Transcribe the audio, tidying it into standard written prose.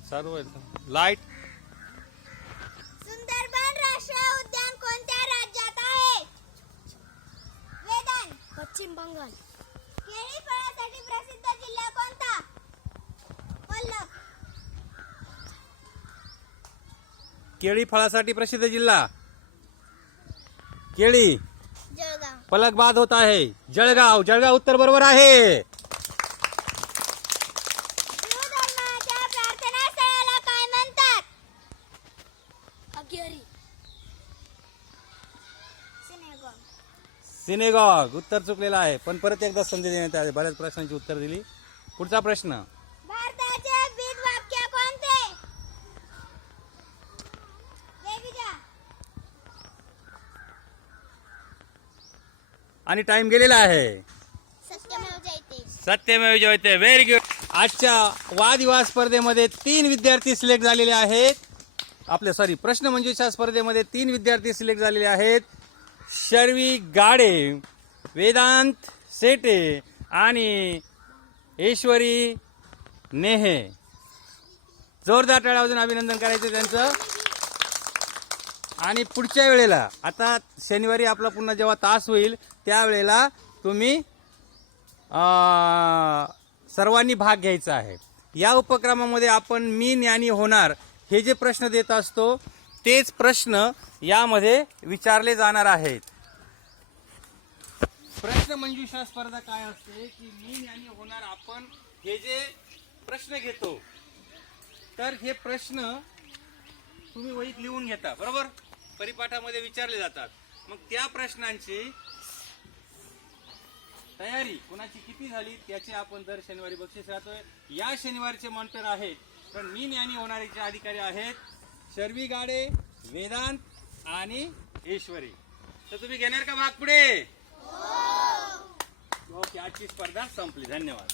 सर्व लाईट. सुंदरबन राष्ट्रीय उद्यान कोणत्या राज्यात आहे? वेदांत. पश्चिम बंगाल. केळी फळासाठी प्रसिद्ध जिल्हा कोणता? कोल्हापूर. केळी फळासाठी प्रसिद्ध जिल्हा केळी. जळगाव. पलक बाद होत आहे. जळगाव. जळगाव उत्तर बरोबर आहे. हिंदू धर्माच्या प्रार्थना स्थळाला काय म्हणतात? अग्यारी. सिनेगॉग. सिनेगॉग उत्तर चुकलेलं आहे, पण परत एकदा संधी देण्यात आली. बऱ्याच प्रश्नांची उत्तर दिली. पुढचा प्रश्न. भारताचे ब्रीद वाक्य कोणते? देवीजा. आणि टाइम गेलेला आहे. सत्यमेव जयते. सत्यमेव जयते. Very good. आजच्या वादविवाद स्पर्धेमध्ये 3 विद्यार्थी सिलेक्ट झालेले आहेत. आपल्या प्रश्नमंजुषा स्पर्धेमध्ये 3 विद्यार्थी सिलेक्ट झालेले आहेत. शर्वी गाडे, वेदांत सेटे आणि ईश्वरी नेहे. जोरदार टाळ्या वाजवून अभिनंदन करायचं त्यांचं. आणि पुढच्या वेळेला आता शनिवारी आपला पुन्हा जेव्हा तास होईल त्यावेळेला तुम्ही सर्वांनी भाग घ्यायचा आहे. या उपक्रमामध्ये आपण मी ज्ञानी होणार हे जे प्रश्न देत असतो तेच प्रश्न यामध्ये विचारले जाणार आहेत. प्रश्न मंजुषा स्पर्धा काय असते की मी ज्ञानी होणार आपण हे जे प्रश्न घेतो तर हे प्रश्न तुम्ही वहीत लिहून घेता, बरोबर. परिपाठामध्ये विचारले जातात. मग त्या प्रश्नांची तयारी कुणाची किती झाली त्याचे आपण दर शनिवारी बक्षीस राहतोय. या शनिवारचे मॉनिटर आहेत पण मी ज्ञानी होणारेचे अधिकारी आहेत शर्वी गाडे, वेदांत आणि ईश्वरी. तर तुम्ही घेणार का भाग पुढे? ओके. आजची स्पर्धा संपली. धन्यवाद.